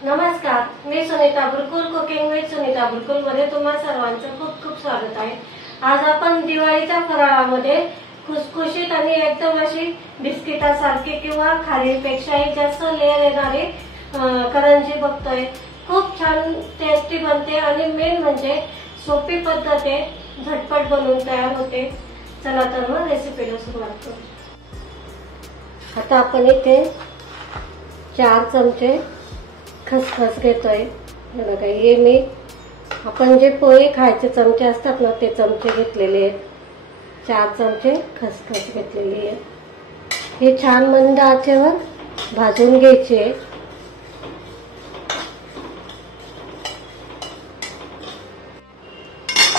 नमस्कार, मी Sunita बुरकुल cooking with Sunita बुरकुल मध्ये तुम्हा सर्वांचं खूप खूप स्वागत आहे। आज आपण दिवाळीच्या फराळामध्ये खुसखुशीत आणि एकदम अशी बिस्किटासारखी किंवा खारीपेक्षाही जास्त लेअर येणारी करंजी बघतोय। खूप छान टेस्टी बनते आणि मेन म्हणजे सोपी पद्धत आहे, झटपट बनवून तयार होते। चला तर मग रेसिपीला सुरुवात करू। आता आपण इथे 4 चमचे खसखस घेतोय। बघा, हे मी आपण जे पोहे खायचे चमचे असतात ना, ते चमचे घेतलेले आहेत। 4 चमचे खसखस घेतलेली आहे। हे छान मंद आचेवर भाजून घ्यायचे।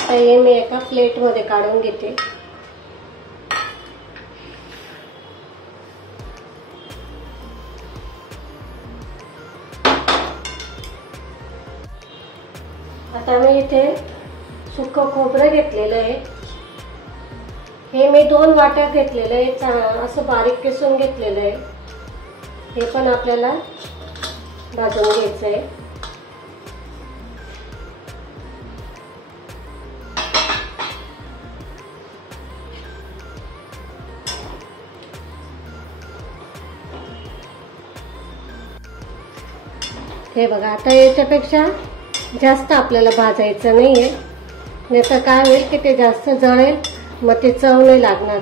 हे मी एका प्लेट मध्ये काढून घेते। आता मी इथे सुक्क खोबरं घेतलेलं आहे। हे मी 2 वाट्या घेतलेलं आहे, असं बारीक किसून घेतलेलं आहे। हे पण आपल्याला भाजून घ्यायचं आहे। हे बघा, आता याच्यापेक्षा जास्त आपल्याला भाजायचं नाहीये, नाहीतर काय होईल की ते जास्त जळेल, मग ते चव नाही लागणार।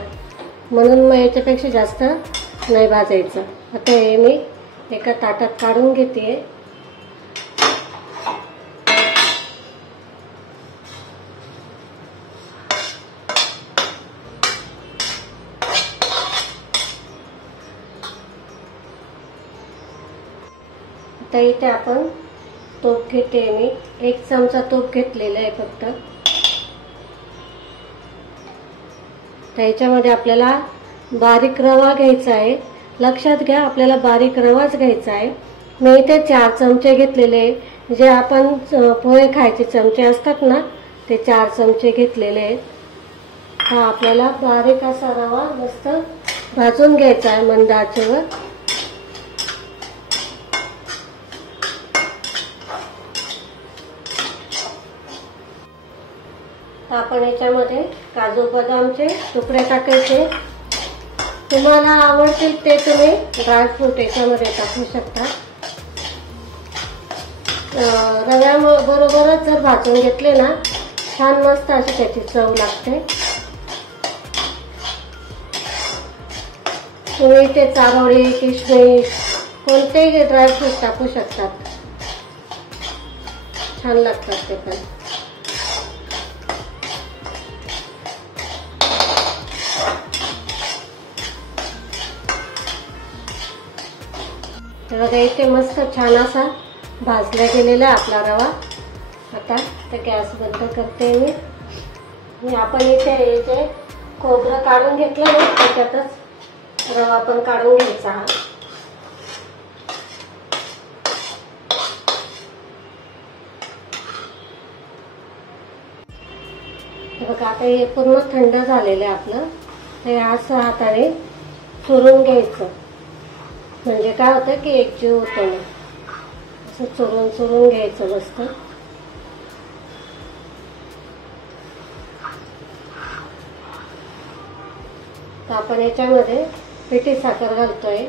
म्हणून मग याच्यापेक्षा जास्त नाही भाजायचं। आता हे मी एका ताटात काढून घेते। आता इथे आपण तूप घेते। मी 1 चमचा तूप घेतलेला आहे फक्त। त्याच्यामध्ये आपल्याला बारीक रवा घ्यायचा आहे। लक्षात घ्या, आपल्याला बारीक रवाच घ्यायचा आहे। मी इथे 4 चमचे घेतलेले, जे आपण पोहे खायचे चमचे असतात ना, ते 4 चमचे घेतलेले आहेत। हा आपल्याला बारीक असा रवा मस्त भाजून घ्यायचा आहे मंद आचेवर। आपण याच्यामध्ये काजू बदामचे तुकडे टाकायचे। तुम्हाला आवडतील ते तुम्ही ड्रायफ्रूट याच्यामध्ये टाकू शकता। रव्याबरोबरच जर भाजून घेतले ना, छान मस्त अशी त्याची चव लागते। तुम्ही ते चारोळी, किशमिश कोणतेही ड्रायफ्रूट टाकू शकतात, छान लागतात ते पण। बघा, इथे मस्त छान असा भाजला गेलेला आपला रवा। आता गॅस बंद करते मी। आपण इथे खोबरं काढून घेतलं ना, त्याच्यातच रवा पण काढून घ्यायचा। बघा, आता हे पूर्ण थंड झालेलं आहे आपलं। हे असं हाताने चुरून घ्यायचं, म्हणजे काय होतं की एकजीव होतो ना, असं चुरून चुरून घ्यायचं मस्त। तर आपण याच्यामध्ये पिठी साखर घालतोय।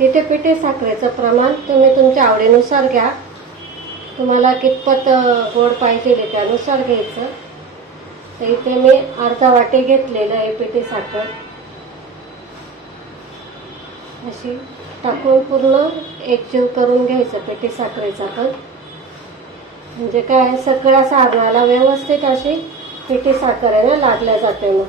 इथे पिठी साखरेचं प्रमाण तुम्ही तुमच्या आवडीनुसार घ्या। तुम्हाला कितपत गोड पाहिजे त्यानुसार घ्यायचं। तर इथे मी अर्धा वाटी घेतलेलं आहे पिठी साखर। अशी टाकून पूर्ण एकजीव करून घ्यायचं पिठी साखरेचा पण, म्हणजे काय सगळ्या सारणाला व्यवस्थित अशी पिठी साखर आहे ना लागल्या जाते। मग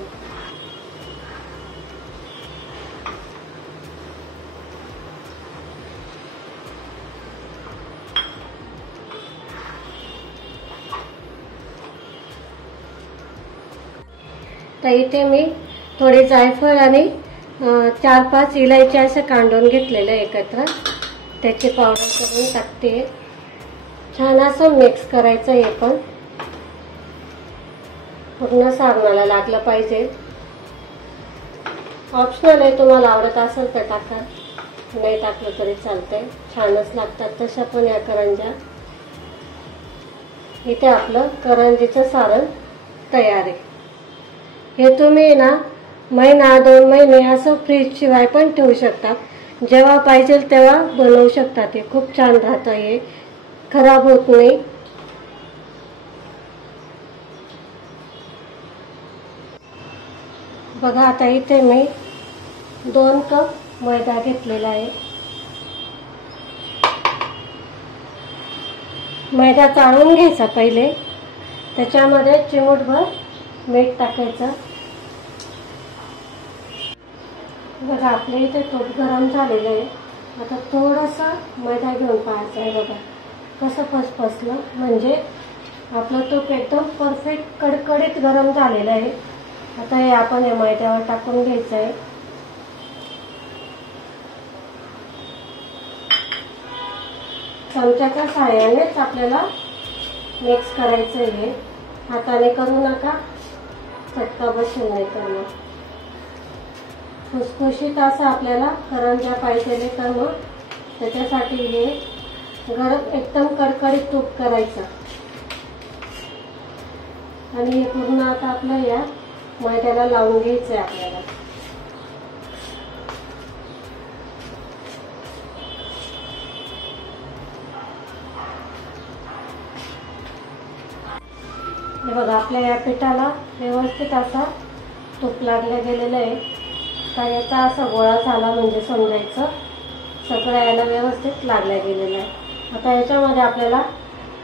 तर इथे मी थोडी जायफळ आणि 4-5 इलायची असं कांडून घेतलेलं एकत्र, त्याची पावडर करून टाकते। छान असं मिक्स करायचं। हे पण पूर्ण सारणाला लागलं पाहिजे। ऑप्शनल आहे, तुम्हाला आवडत असेल तर टाका, नाही टाकलं तरी चालतंय। छानच लागतात तशा पण या करंज्या. इथे आपलं करंजीचं सारण तयार आहे. हे तुम्ही ना महिना 2 महिने असं फ्रीज शिवाय पण ठेवू शकता. जेव्हा पाहिजे तेव्हा बनवू शकता. ते खूप छान राहतं, हे खराब होत नाही. बघा आता इथे मी 2 कप मैदा घेतलेला आहे. मैदा चाळून घ्यायचा पहिले. त्याच्यामध्ये चिमूटभर मीठ टाकायचं. बघा आपल्या इथे तूप गरम झालेलं आहे. आता थोडासा मैदा घेऊन पाहायचा आहे. बघा कसं फसफसलं, म्हणजे आपलं तूप एकदम परफेक्ट कडकडीत गरम झालेलं आहे. आता हे आपण या मैद्यावर टाकून घ्यायचं आहे. चमच्याच्या साहाय्यानेच आपल्याला मिक्स करायचं आहे. हाताने करू नका, चटका बसेल नाही तर. खुसखुशीत असं आपल्याला करंज्या पाहिजे तर मग त्याच्यासाठी हे गरम एकदम कडकडीत तूप करायचं. आणि हे पूर्ण आता आपलं या मैद्याला लावून घ्यायचं आहे आपल्याला. हे बघा आपल्या या पिठाला व्यवस्थित असा तूप लागलं गेलेलं आहे. तर याचा असा गोळा झाला म्हणजे समजायचं सगळं याला व्यवस्थित लागलं गेलेलं आहे. आता याच्यामध्ये आपल्याला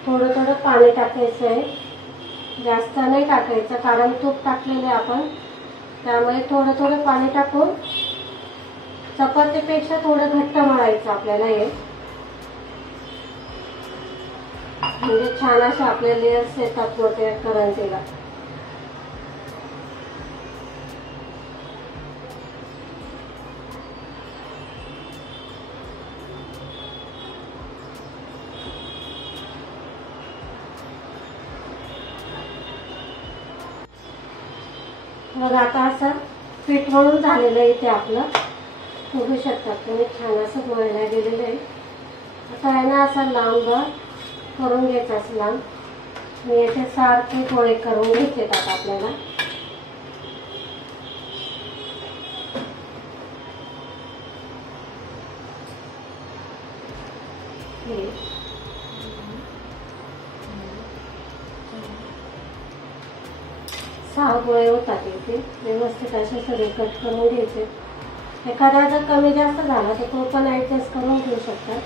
थोडं थोडं पाणी टाकायचं आहे. जास्त नाही टाकायचं कारण तूप टाकलेलं आहे आपण, त्यामुळे थोडं थोडं पाणी टाकून चपातीपेक्षा थोडं घट्ट मळायचं आपल्याला. हे म्हणजे छान अशा आपल्या लेयर्स येतात मोठ्या करंजीला. बघा आता असं पीठ मळून झालेलं आहे. ते आपलं बघू शकता तुम्ही, छान असं मळलं गेलेलं आहे. आता आहे ना असा लांब करून घ्यायचा. असं लांब मी याचे सारखे गोळे करून घ्यायचे आता आपल्याला. सहा गोळे होतात इथे. व्यवस्थित असे सगळे कट करून घ्यायचे. एखादा जर कमी जास्त झाला तर तो पण ऍडजस्ट करून घेऊ शकतात.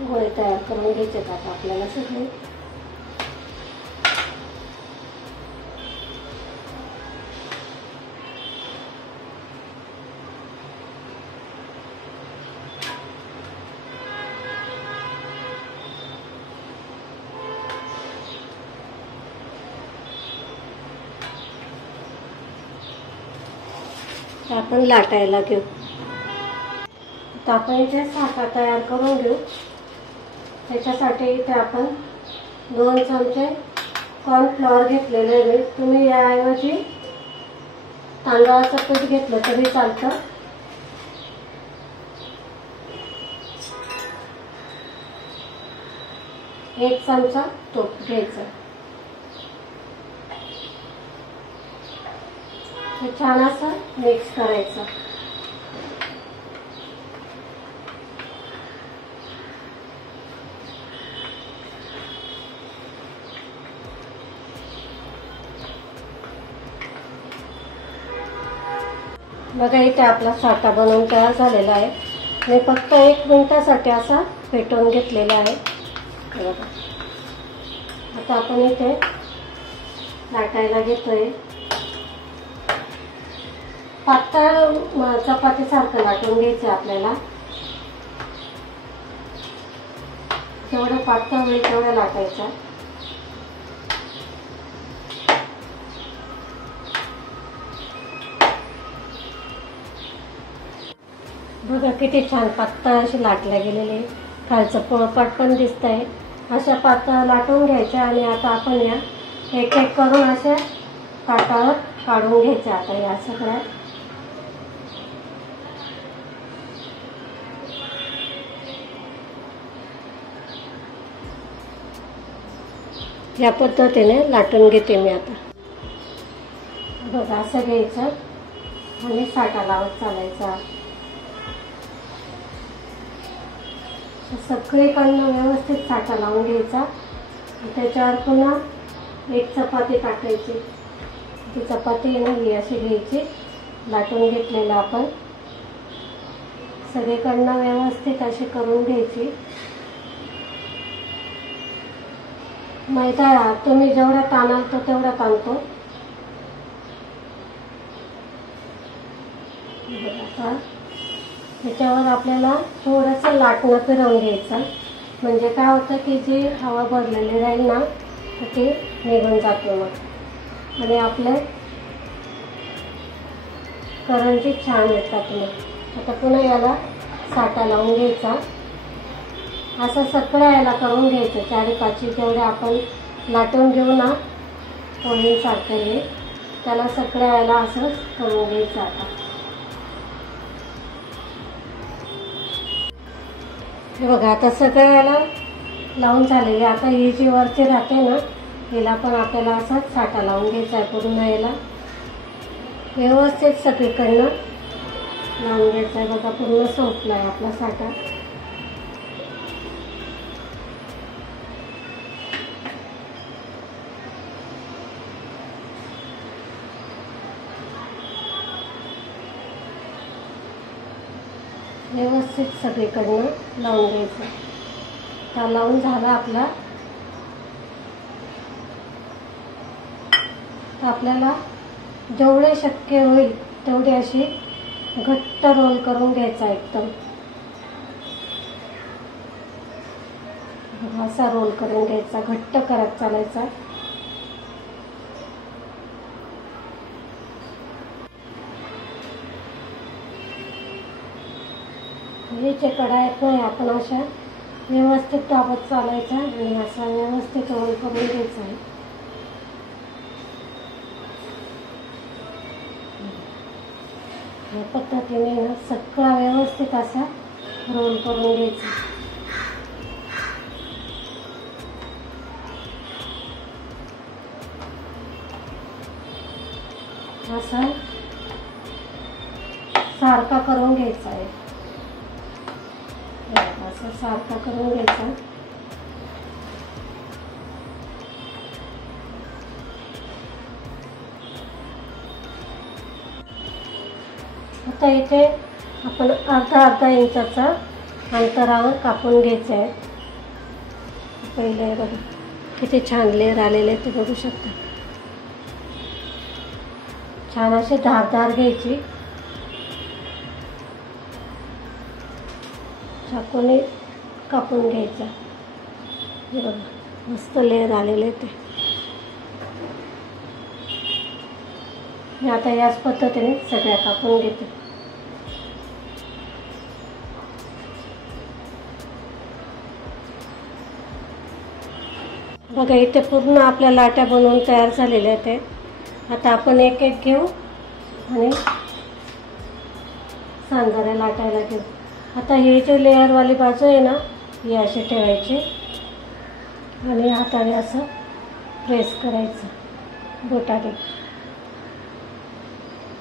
गोळे तयार करून घ्यायचे आता आपल्याला सगळे. आपण लाटायला घेऊ. आता आपण इथे साखा तयार करून घेऊ. त्याच्यासाठी इथे आपण 2 चमचे कॉर्नफ्लॉवर घेतलेले आहे. तुम्ही याऐवजी तांदळाचं पीठ घेतलं तरी चालतं. एक चमचा तूप घ्यायचं. हे छान असं मिक्स करायचं. बघा इथे आपला साठा बनवून तयार झालेला आहे. मी फक्त 1 मिनिटासाठी असा फेटून घेतलेला आहे. आता आपण इथे लाटायला घेतोय. पातळ चपाती सारखं लाटून घ्यायचं आपल्याला. जेवढं पातळ होईल तेवढं लाटायचं. बघा किती छान पातळ अशी लाटल्या गेलेली, खालचं पोळपाट पण दिसत आहे. अशा पातळ लाटून घ्यायच्या आणि आता आपण या एक एक करून अशा ताटावर काढून घ्यायच्या. आता या सगळ्या या पद्धतीने लाटून घेते मी. आता बघा असं घ्यायचं आणि साठा लावत चालायचा. सगळीकडनं व्यवस्थित साठा लावून घ्यायचा. त्याच्यावर पुन्हा एक चपाती टाकायची. ती चपाती ही अशी घ्यायची लाटून घेतलेलं आपण, सगळीकडनं व्यवस्थित अशी करून घ्यायची. मैदा तुम्ही जेवढा ताणाल तो तेवढा ताणतो. आता त्याच्यावर आपल्याला थोडंसं लाटणं फिरवून घ्यायचं. म्हणजे काय होतं की जी हवा भरलेली राहील ना ती निघून जाते मग आणि आपले करंजी छान येतात मग. आता पुन्हा याला साठा लावून घ्यायचा. असं सगळं याला करून घ्यायचं. 4-5 जेवढे आपण लाटून घेऊ ना पोळीसारखं हे, त्याला सगळ्या याला असं करून घ्यायचं. आता हे बघा आता सगळ्या याला लावून झालेले. आता ही जी वरची राहते ना हिला पण आपल्याला असंच साठा लावून घ्यायचा आहे. पूर्ण याला व्यवस्थित सगळीकडनं लावून घ्यायचा आहे. बघा पूर्ण संपला आहे आपला साठा. व्यवस्थित सगळीकडनं लावून घ्यायचं. हा लावून झाला आपला. आपल्याला जेवढे शक्य होईल तेवढी अशी घट्ट रोल करून घ्यायचा. एकदम असा रोल करून घ्यायचा, घट्ट करत चालायचा. हे जे कडा आहेत ना आपण अशा व्यवस्थित दाबत चालायचा आणि असा व्यवस्थित रोल करून घ्यायचा आहे. या पद्धतीने ना सगळा व्यवस्थित असा रोल करून घ्यायचा. असा सारखा करून घ्यायचा आहे. असं सारखा करून घ्यायचा. आता इथे आपण अर्धा इंचाचा अंतरावर कापून घ्यायचं आहे. पहिले बघा किती छान लेअर आलेले ते बघू शकता. छान असे धारदार घ्यायची. चाकूने कापून घ्यायचा. हे बघा मस्त लेअर आलेले ते. मी आता याच पद्धतीने सगळ्या कापून घेते. बघा इथे पूर्ण आपल्या लाट्या बनवून तयार झालेल्या आहेत. आता आपण एक एक घेऊ आणि सांजाऱ्या लाटायला घेऊ. आता हे जे लेअरवाली बाजू आहे ना ही अशी ठेवायची आणि हाताने असं प्रेस करायचं. बोटाने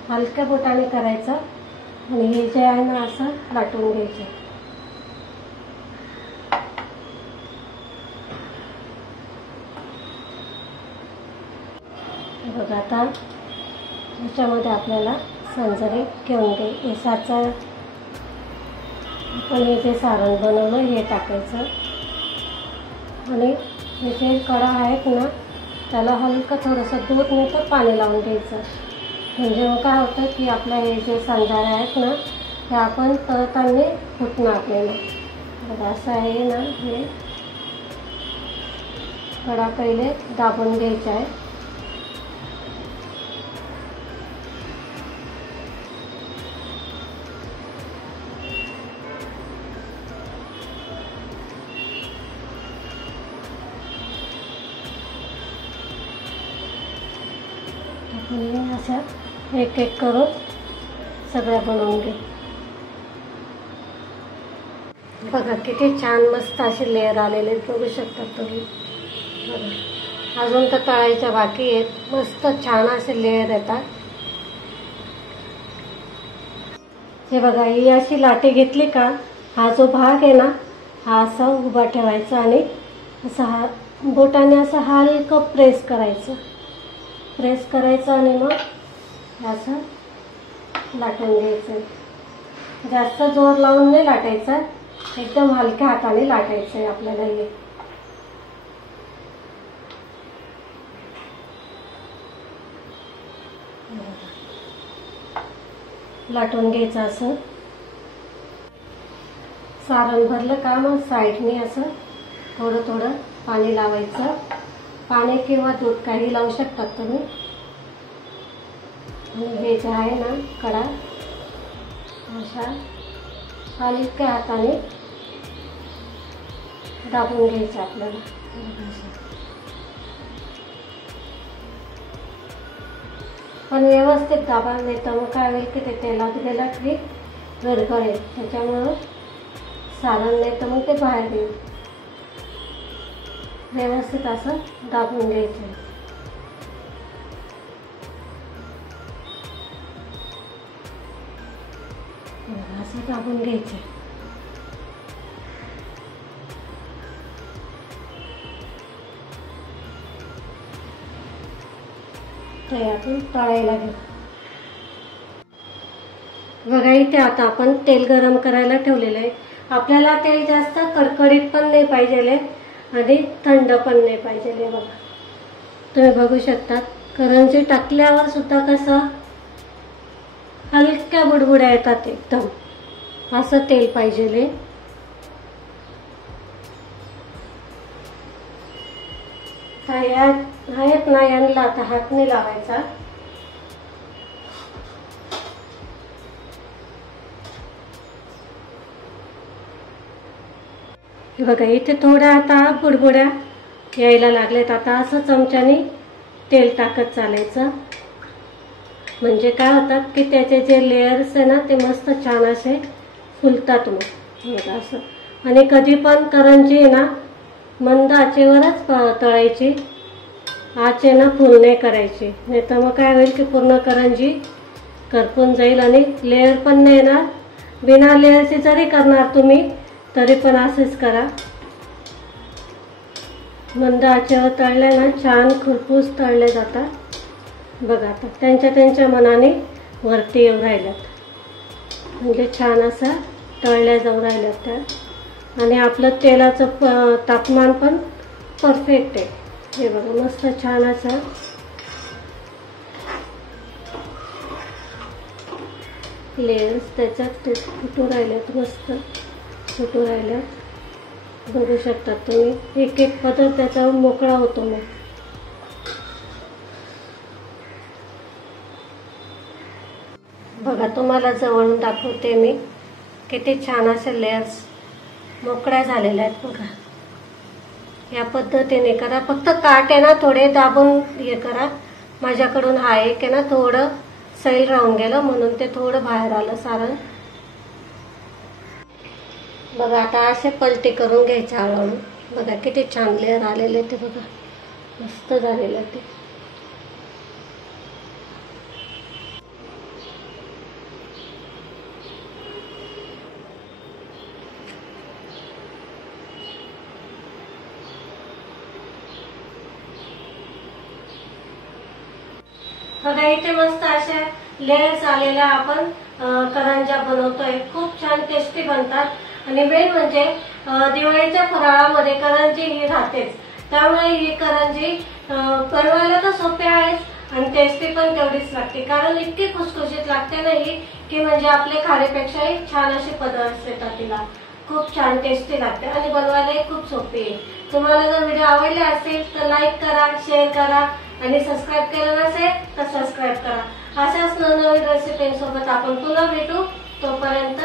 हलक्या बोटाने करायचं आणि हे जे आहे ना असं लाटून घ्यायचं. बघा आता ह्याच्यामध्ये आपल्याला सांजारे घेऊन घे. साचा आपण हे जे सारण बनवलं हे टाकायचं आणि हे जे कडा आहेत ना त्याला हलकं थोडंसं दूध नाही तर पाणी लावून द्यायचं. म्हणजे मग काय होतं की आपलं हे जे सांजारे आहेत ना ते आपण तळताना फुटणं आपल्याला. बघा असं आहे ना हे कडा पहिले दाबून घ्यायचा आहे. अशा एक एक करून सगळ्या बनवून घे। बघा किती छान मस्त असे लेअर आलेले बघू शकता तुम्ही। बघा अजून तर तळायच्या बाकी आहेत, मस्त छान असे लेअर येतात। हे बघा ही अशी लाटी घेतली का हा जो भाग आहे ना हा असा उभा ठेवायचा आणि असा हा बोटाने असं हलकं प्रेस करायचं आणि मग असं लाटून घ्यायचं। जास्त जोर लावून नाही लाटायचा, एकदम हलक्या हाताने लाटायचं आहे आपल्याला हे। लाटून घ्यायचं असं। सारण भरलं का मग साईडने असं थोडं थोडं पाणी लावायचं। पाणी किंवा दूध काही लावू शकतात तुम्ही। आणि हे जे आहे ना कडा अशा हलक्या हाताने दाबून घ्यायचं आपल्याला। पण व्यवस्थित दाबा, नाही तर मग काय होईल की ते तेलात गेला की गडगडेल, त्याच्यामुळं सारण नाही तर मग ते बाहेर येईल। व्यवस्थित असं दाबून घ्यायचं। असं दाबून घ्यायचं। ते आपण तळायला घेऊ। बघा इथे आता आपण तेल गरम करायला ठेवलेलं आहे। आपल्याला तेल जास्त कडकडीत पण नाही पाहिजे आणि थंड पण नाही पाहिजे। बघा तुम्ही बघू शकता करंजी टाकल्यावर सुद्धा कसं हलक्या बुडबुड्या येतात, एकदम असं तेल पाहिजे। आहेत ना यांना आता हात नाही लावायचा। बघा इथे थोड्या आता बुडबुड्या यायला लागलेत। आता असं चमच्याने तेल टाकत चालायचं, म्हणजे काय होतात की त्याचे जे लेयर्स आहे ना ते मस्त छान असे फुलतात मग असं। आणि कधी पण करंजी आहे ना मंद आचेवरच तळायची, आच आहे ना फुल नाही करायची, नाही तर मग काय होईल की पूर्ण करंजी करपून जाईल आणि लेअर पण नाही येणार। बिना लेअरची जरी करणार तुम्ही तरी पण असंच करा। मंद आचेवर तळले ना छान खुरपूस तळले जातात। बघा आता त्यांच्या मनाने वरती येऊन राहिल्यात, म्हणजे छान असं तळल्या जाऊन राहिल्यात त्या। आणि आपलं तेलाचं तापमान पण परफेक्ट आहे। हे बघा मस्त छान असं लेयर्स त्याच्यात फुटू राहिल्यात, मस्त फुटू राहिल्यात। बघू शकता तुम्ही एक एक पदर त्याचा मोकळा होतो मग। बघा तुम्हाला जवळून दाखवते मी, किती छान असे लेयर्स मोकळ्या झालेल्या आहेत। बघा या पद्धतीने करा, फक्त काट आहे ना थोडे दाबून हे करा। माझ्याकडून हा एक आहे ना थोडं सैल राहून गेलं म्हणून ते थोडं बाहेर आलं सारण। बघा आता असे पलटी करून घ्यायचे हळूहळू। बघा किती छान लेअर आलेले ते, बघा मस्त झालेलं ते। बघा इथे मस्त अशा लेयर्स आलेल्या आपण करंज्या बनवतोय, खूप छान टेस्टी बनतात। आणि मेन म्हणजे दिवाळीच्या फराळामध्ये करंजी ही राहतेच, त्यामुळे ही करंजी बनवायला तर सोपी आहे आणि टेस्टी पण तेवढीच लागते, कारण इतकी खुसखुशीत लागते ना ही की म्हणजे आपले खाण्यापेक्षाही छान असे पदार्थ येतात तिला। खूप छान टेस्टी लागते आणि बनवायलाही खूप सोपी आहे। तुम्हाला जर व्हिडिओ आवडले असेल तर लाईक करा, शेअर करा आणि सबस्क्राईब केलं नसेल तर सबस्क्राईब करा। अशाच नवनवीन रेसिपींसोबत आपण पुन्हा भेटू, तोपर्यंत